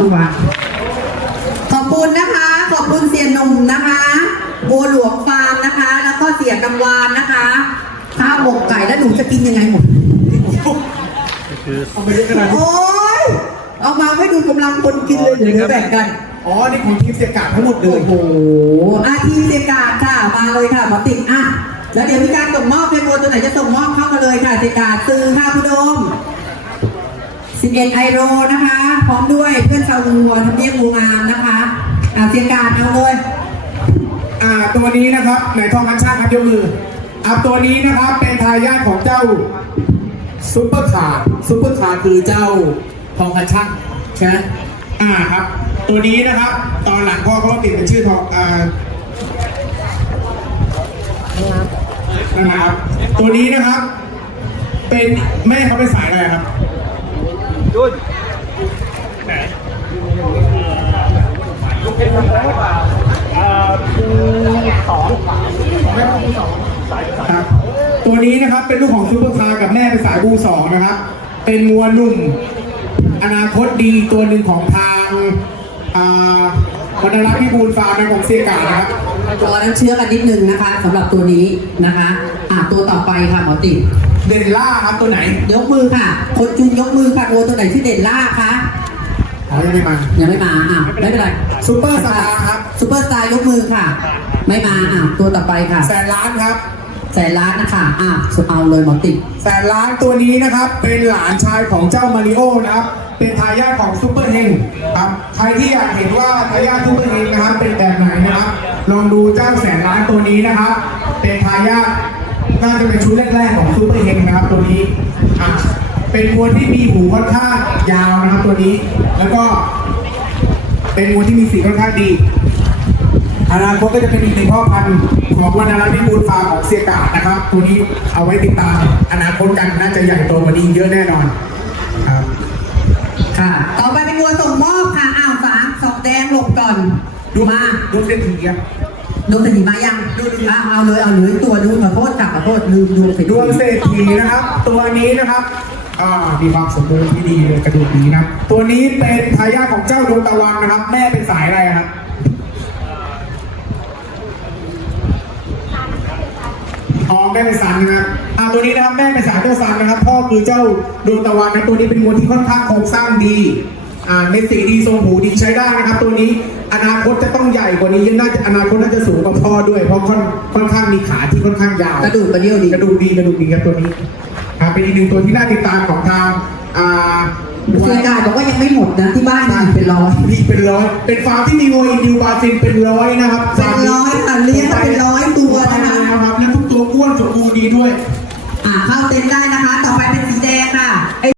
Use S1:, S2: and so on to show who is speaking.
S1: ตัวขอบคุณนะคะ ขอบคุณเสียหนุ่มนะคะโบวหลวงฟาร์มนะคะ แล้วก็เสียกังวานนะคะข้าวหมกไก่แล้วหนูจะกินยังไงหมด
S2: เอาไปเยอะขนาดนี้
S1: โอ้ยเอามาไม่ดูกำลังคนกินเลยเดี๋ยวแบ่งกัน
S2: อ๋อ นี่ของทีมเสียกาดทั้งหมดเล
S1: โอ้
S2: ย
S1: โหอาทีมเสียการค่ะ มาเลยค่ะหมอติดอะแล้วเดี๋ยวมีการส่งมอบเป็นโมตัวไหนจะส่งมอบเข้ามาเลยค่ะเสียการซื้อค่ะคุณโดม 11 ไอโรนะคะ พร้อมด้วยเพื่อนชาววัวทำเนียบงูงามนะคะอะเสียการเอาเลย
S2: อ่าตัวนี้นะครับไหนทองคันชาติครับยกมืออ่าตัวนี้นะครับเป็นทายาทของเจ้าซุปเปอร์คาร์ซุปเปอร์คาร์คือเจ้าทองคันช่างใช่ไหมอ่าครับ ตัวนี้นะครับ ตอนหลังพ่อเขาเปลี่ยนเป็นชื่อทองอ่านั่นนะครับตัวนี้นะครับ เป็นแม่เขาเป็นสายอะไรครับ ครับตัวนี้นะครับเป็นลูกของซูเปอร์คาร์กับแม่เป็นสายบูสองนะครับ เป็นงัวหนุ่ม อนาคตดีตัวหนึ่งของทางอ่าวันรักษ์พิบูลฟาร์มในของเซียกานะครับ
S1: ตัวนั้นเชื่อกันนิดนึงนะคะสำหรับตัวนี้นะคะอะ ตัวต่อไปค่ะหมอติด
S2: เด่นล่าครับตัวไหน
S1: ยกมือค่ะ คนจุงยกมือค่ะโอตัวไหนที่เด่นล่าคะ
S2: อ๋อยังไม่มา
S1: ยังไม่มาอะไม่เป็นไร
S2: ซูเปอร์สตาร์ครับ
S1: ซูเปอร์สตาร์ยกมือค่ะ ไม่มาอะตัวต่อไปค่ะ
S2: แสนล้านครับ
S1: แสนล้านนะคะอะเอาเลยหมอติด
S2: แสนล้านตัวนี้นะครับ เป็นหลานชายของเจ้ามาริโอนะครับ เป็นทายาทของซูเปอร์เฮงครับ ใครที่อยากเห็นว่าทายาทซูเปอร์เฮงนะครับ เป็นแบบไหนนะครับ ลองดูเจ้าแสนล้านตัวนี้นะครับ เป็นทายาท น่าจะเป็นชุดแรกๆของซูเปอร์เฮงนะครับตัวนี้อะเป็นวัวที่มีหูค่อนข้างยาวนะครับตัวนี้ แล้วก็เป็นวัวที่มีสีค่อนข้างดีอนาคตก็จะเป็นอีกหนึ่งพ่อพันธุ์ของวรรณรัตน์พิบูลฟาร์มของเสียกาดนะครับ ตัวนี้เอาไว้ติดตามอนาคตกันน่าจะใหญ่โตกว่านี้เยอะแน่นอนครับ
S1: ค่ะต่อไปเป็นวัวส่งมอบค่ะอ้าวสามสองแดงหลบก่อนดูมา
S2: ดูเส้นถีอะ
S1: ดวงเศรษฐีมายังดูดูอะเอาเลยเอาเลยตัวนู้นขอโทษค่ะขอโทษลืมดวงเศรษ
S2: ด
S1: ฐี
S2: วงเศรษฐีนะครับ ตัวนี้นะครับอ่ามีความสมบูรณ์ที่ดีเลยกระดูกดีนะครับตัวนี้เป็นทายาทของเจ้าดวงตะวันนะครับ แม่เป็นสายอะไรครับอ๋อแม่เป็นสันนะครับอ่าตัวนี้นะครับแม่เป็นสายเจ้าสันนะครับ พ่อคือเจ้าดวงตะวันนะตัวนี้เป็นวัวที่ค่อนข้างโครงสร้างดีอ่าเม็ดสีดีทรงหูดีใช้ได้นะครับ ตัวนี้ อนาคตจะต้องใหญ่กว่านี้ยังน่าจะอนาคตน่าจะสูงกว่าพ่อด้วย เพราะค่อนค่อนข้างมีขาที่ค่อนข้างยาว
S1: กระดูกกระเดี่ยวดี
S2: กระดูกดีกระดูกดีครับตัวนี้อ่าเป็นอีกหนึ่งตัวที่น่าติดตามของทางอ่า
S1: เสียดายบอกว่ายังไม่หมดนะที่บ้านมีเป็นร้อย
S2: มีเป็นร้อยเป็นฟาร์มที่มีวัวอินดิวบราซิลเป็นร้อยนะครับ
S1: เป็นร้อยค่ะเลี้ยงกันเป็นร้อยตัวนะคะ
S2: นะครับและทุกตัวอ้วนสมบูรณ์ดีด้วย
S1: อ่าเข้าเต็นท์ได้นะคะ ต่อไปเป็นสีแดงค่ะ